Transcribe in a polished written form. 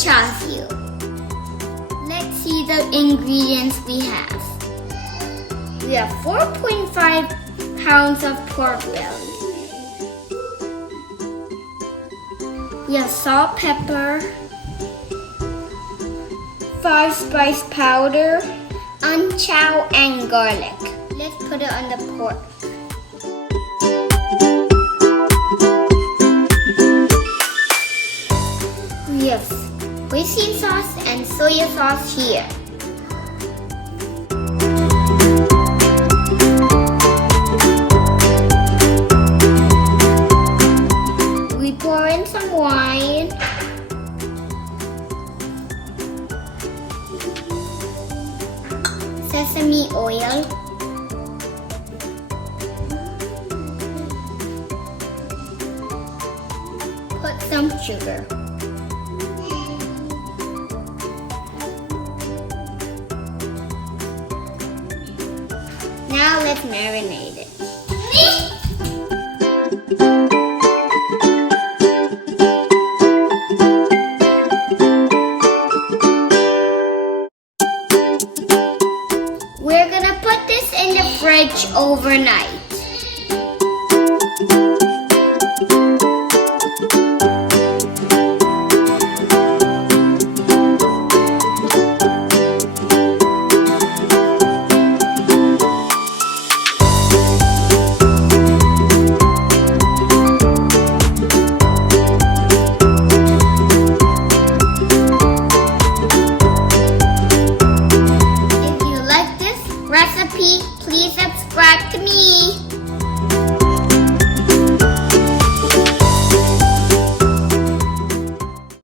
Char Siu. Let's see the ingredients we have. We have 4.5 pounds of pork belly. We have salt, pepper, 5 spice powder, Ang Zao, and garlic. Let's put it on the pork. We have hoisin sauce and soya sauce here. We pour in some wine. Sesame oil. Put some sugar. Now let's marinate it. We're gonna put this in the fridge overnight.